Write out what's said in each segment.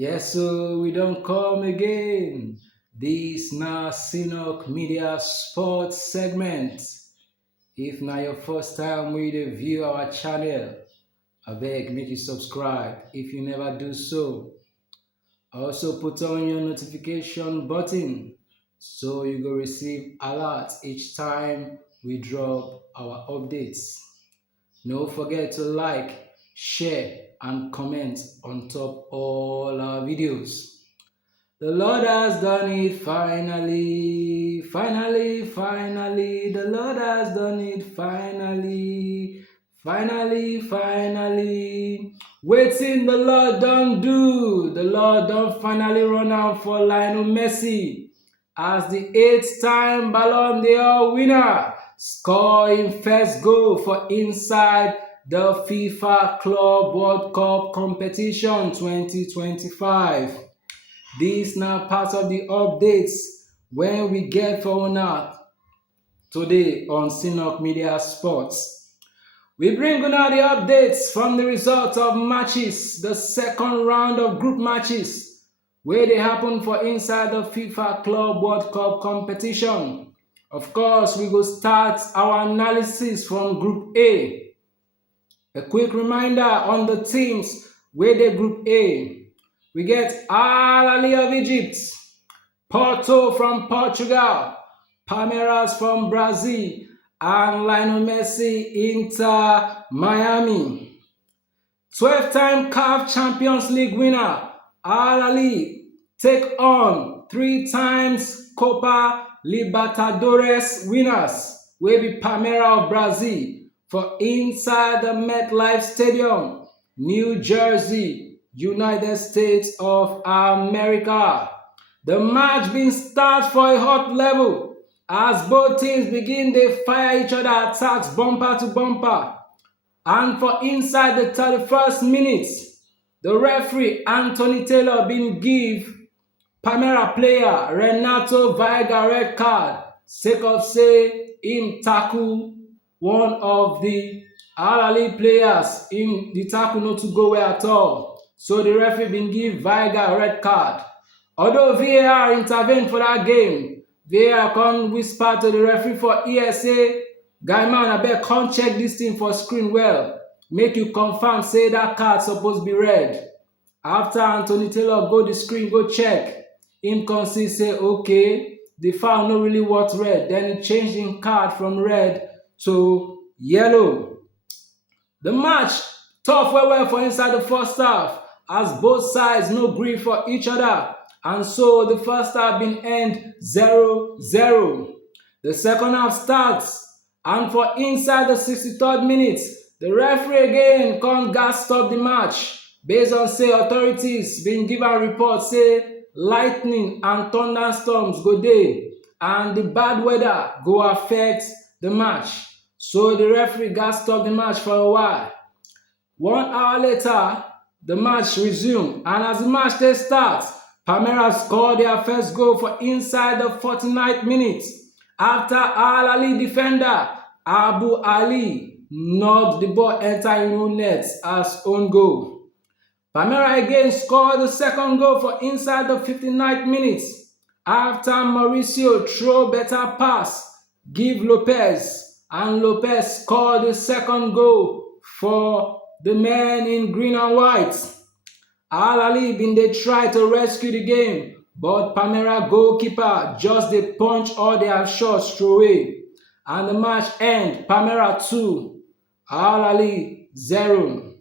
Yes, so we don't come again. This na Sinok Media Sports segment. If na your first time we dey view our channel, abeg make you subscribe if you never do so. Also put on your notification button so you go receive alert each time we drop our updates. No forget to like, share and comment on top all our videos. The Lord has done it finally, finally, finally. The Lord has done it finally, finally, finally. Waiting the Lord don't do. The Lord don't finally run out for Lionel Messi as the eighth-time Ballon d'Or winner, scoring first goal for inside the FIFA Club World Cup competition 2025. This now part of the updates when we get for una today on Sinok Media Sports. We bring una the updates from the result of matches, the second round of group matches, where they happen for inside the FIFA Club World Cup competition. Of course, we will start our analysis from Group A. A quick reminder on the teams where they Group A. We get Al Ahly of Egypt, Porto from Portugal, Palmeiras from Brazil, and Lionel Messi Inter Miami. 12-time CAF Champions League winner Al Ahly take on 3 times Copa Libertadores winners wey be Palmeiras of Brazil for inside the MetLife Stadium, New Jersey, United States of America. The match been start for a hot level as both teams begin to fire each other attacks bumper to bumper. And for inside the 31st minute, the referee Anthony Taylor been give Palmeiras player Renato Veiga red card sake of say him tackle one of the Al Ahly players in the tackle not to go well at all. So the referee been give Veiga a red card. Although VAR intervened for that game, VAR come whisper to the referee for ESA, guy man abeg come check this thing for screen well. Make you confirm say that card supposed be red. After Anthony Taylor go the screen, go check. Him come see say okay, the foul no really worth red. Then he changed him card from red to yellow. The match tough well for inside the first half as both sides no gree for each other, and so the first half been end 0-0. The second half starts and for inside the 63rd minute, the referee again come gas stop the match based on say authorities been given report say lightning and thunderstorms go dey and the bad weather go affect the match. So the referee gas stop the match for a while. 1 hour later, the match resumed, and as the match dey start, Palmeiras scored their first goal for inside the 49th minute after Al Ahly defender Abu Ali knocked the ball enter in own net as own goal. Palmeiras again scored the second goal for inside the 59th minute after Mauricio throw better pass give Lopez, and Lopez scored the second goal for the men in green and white. Al Ahly been dey try to rescue the game, but Palmeiras goalkeeper just dey punch all their shots throwaway, and the match end Palmeiras 2, Al Ahly 0.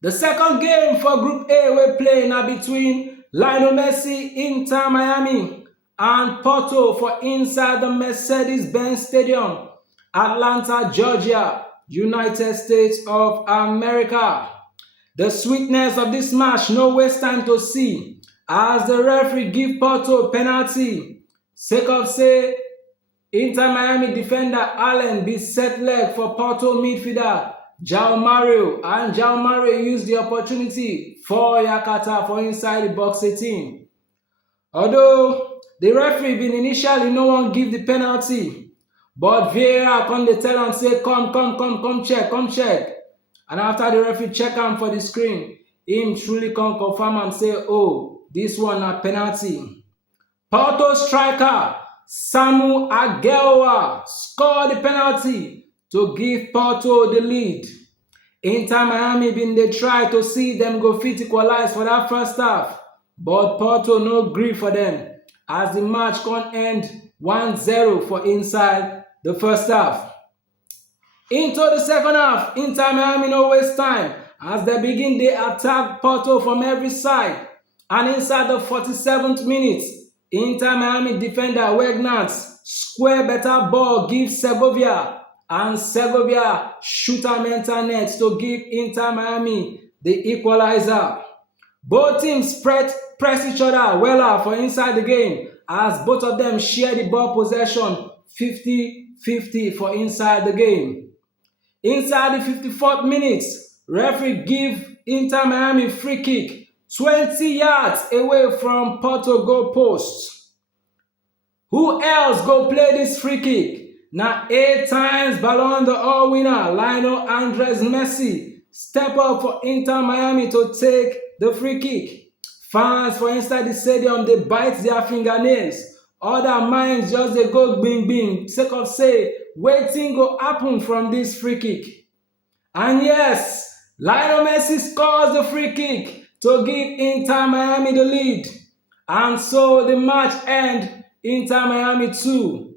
The second game for Group A wey play na between Lionel Messi Inter Miami and Porto for inside the Mercedes-Benz Stadium, Atlanta, Georgia, United States of America. The sweetness of this match no waste time to see as the referee give Porto penalty sake of say Inter Miami defender Allen be set leg for Porto midfielder João Mario, and João Mario used the opportunity for Yakata for inside the box 18. Although the referee been initially no one give the penalty, but VAR come dey tell am say come check. And after the referee check am for the screen, him truly can confirm and say, oh, this one a penalty. Porto striker Samu Aguelwa scored the penalty to give Porto the lead. Inter Miami bin dey try to see them go fit equalize for that first half, but Porto no gree for them as the match can end 1-0 for inside the first half. Into the second half, Inter Miami no waste time as they begin dey attack Porto from every side, and inside the 47th minute, Inter Miami defender Wegnats square better ball give Segovia, and Segovia shoot am enter net to give Inter Miami the equalizer. Both teams press each other well for inside the game as both of them share the ball possession 50-50 for inside the game. Inside the 54th minute, referee give Inter Miami free kick 20 yards away from Porto goal post. Who else go play this free kick? Now 8 times Ballon d'Or winner Lionel Messi step up for Inter Miami to take the free kick. Fans for inside the stadium they bite their fingernails. Other minds just they go bing bing. Sake of say wetin go happen from this free kick. And yes, Lionel Messi scores the free kick to give Inter Miami the lead. And so the match end Inter Miami 2,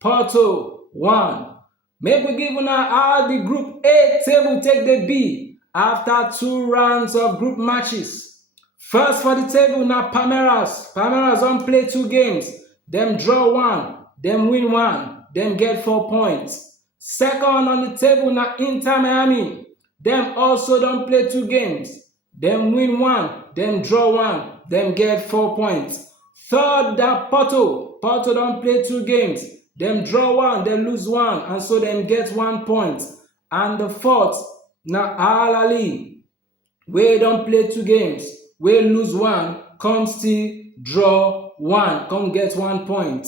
Porto 1. Make we give una how the Group A table take the B after 2 rounds of group matches. First for the table na Palmeiras. Palmeiras don play 2 games. Them draw 1, them win 1, them get 4 points. Second on the table na Inter Miami. Them also don play 2 games. Them win 1, them draw 1, them get 4 points. Third na Porto. Porto don play 2 games. Them draw 1, them lose 1, and so them get 1 point. And the fourth na Al Ahly. We don play 2 games. We lose 1, come still draw 1, come get 1 point.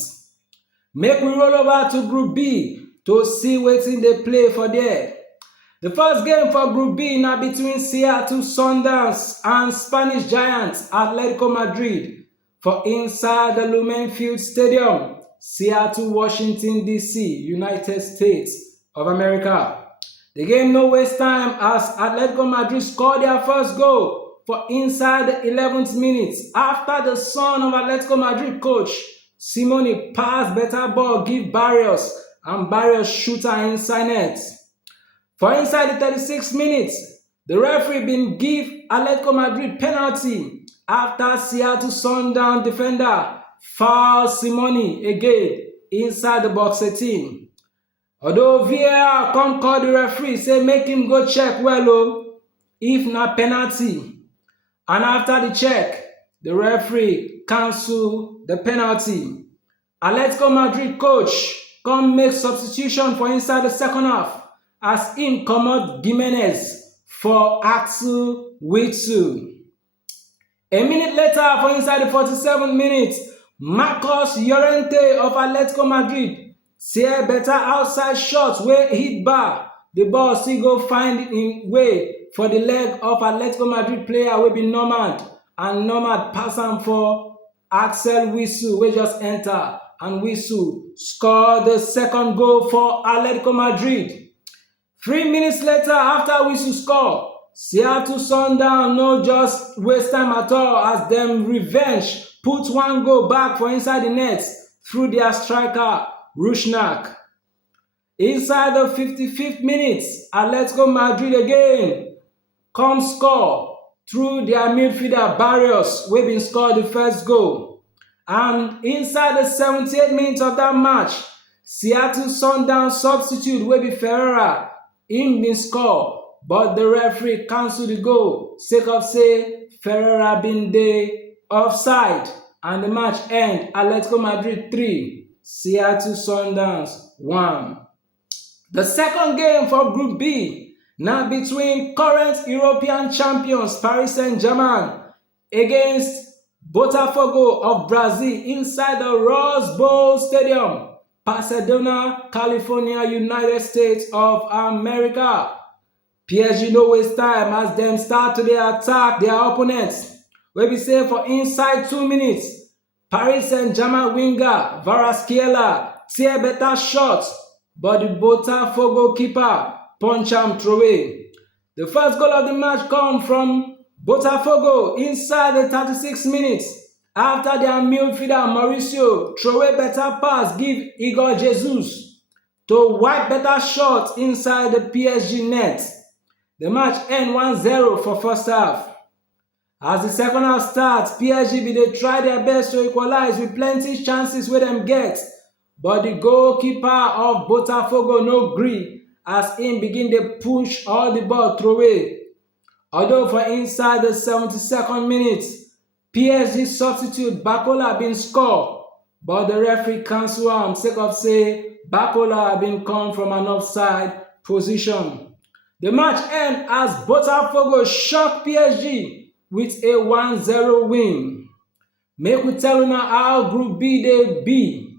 Make we roll over to Group B to see wetin dey play for there. The first game for Group B na between Seattle Sounders and Spanish giants Atletico Madrid for inside the Lumen Field Stadium, Seattle, Washington, D.C., United States of America. The game no waste time as Atletico Madrid scored their first goal for inside the 11th minute after the son of Atletico Madrid coach Simone pass better ball give Barrios and Barrios shoot her inside net. For inside the 36th minute, the referee bin give Atletico Madrid penalty after Seattle Sundown defender foul Simone again inside the box 18. Although VAR come call the referee say make him go check well if na penalty. And after the check, the referee cancel the penalty. Atletico Madrid coach come make substitution for inside the second half as him comot Gimenez for Axel Witsel. A minute later, for inside the 47th minute, Marcos Llorente of Atletico Madrid tear better outside shot wey hit bar. The ball still go find im way for the leg of Atletico Madrid player wey be Nomad, and Nomad pass am for Axel Witsel wey just enter, and Witsel score the second goal for Atletico Madrid. 3 minutes later, after Witsel score, Seattle Sundown no just waste time at all as them revenge put 1 goal back for inside the net through their striker Rusnak. Inside the 55th minute, Atletico Madrid again come score through their midfielder Barrios wey bin score the first goal. And inside the 78th minute of that match, Seattle Sundown substitute wey be Ferreira, him bin score, but the referee cancel the goal sake of say Ferreira bin dey offside, and the match end Atletico Madrid 3, Seattle Sundowns 1. The second game for Group B na between current European champions Paris Saint-Germain against Botafogo of Brazil inside the Rose Bowl Stadium, Pasadena, California, United States of America. PSG no waste time as dem start to dey attack their opponents. Wey be say for inside 2 minutes, Paris Saint-Germain winger Kvaratskhelia tear better shot but the Botafogo keeper punch am throway. The first goal of the match come from Botafogo inside the 36 minutes after their midfielder Mauricio throway better pass give Igor Jesus to wipe better shot inside the PSG net. The match end 1-0 for first half. As the second half starts, PSG bin dey try their best to equalize with plenty chances wey dem get, but the goalkeeper of Botafogo no gree as im begin dey push all the ball throway. Although for inside the 72nd minute, PSG substitute Barcola bin score, but the referee cancel am sake of say Barcola bin come from an offside position. The match end as Botafogo shock PSG with a 1-0 win. Make we tell una how Group B dey be.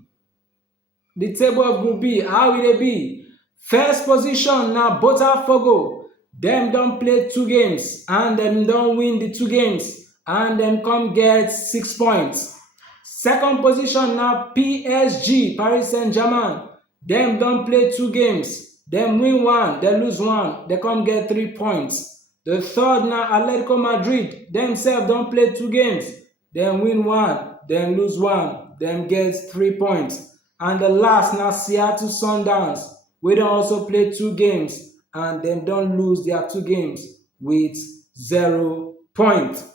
The table of Group B, how e dey be. First position na Botafogo. Dem don play 2 games and dem don win the 2 games and dem come get 6 points. Second position na PSG, Paris Saint-Germain. Dem don play 2 games. Dem win 1, dem lose 1, dem come get 3 points. The third na Atletico Madrid. Dem sef don play 2 games. Dem win 1, dem lose 1, dem get 3 points. And the last na Seattle Sounders, wey don also play 2 games and dem don lose their 2 games with 0 points.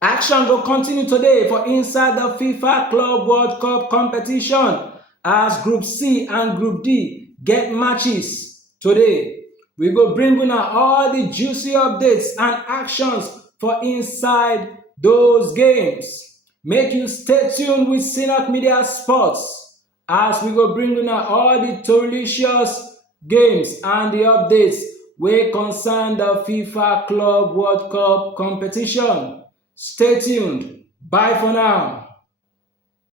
Action go continue today for inside the FIFA Club World Cup competition as Group C and Group D get matches today. We go bring una all the juicy updates and actions for inside those games. Make you stay tuned with Sinach Media Sports as we go bring una all the delicious games and the updates wey concern the FIFA Club World Cup competition. Stay tuned. Bye for now.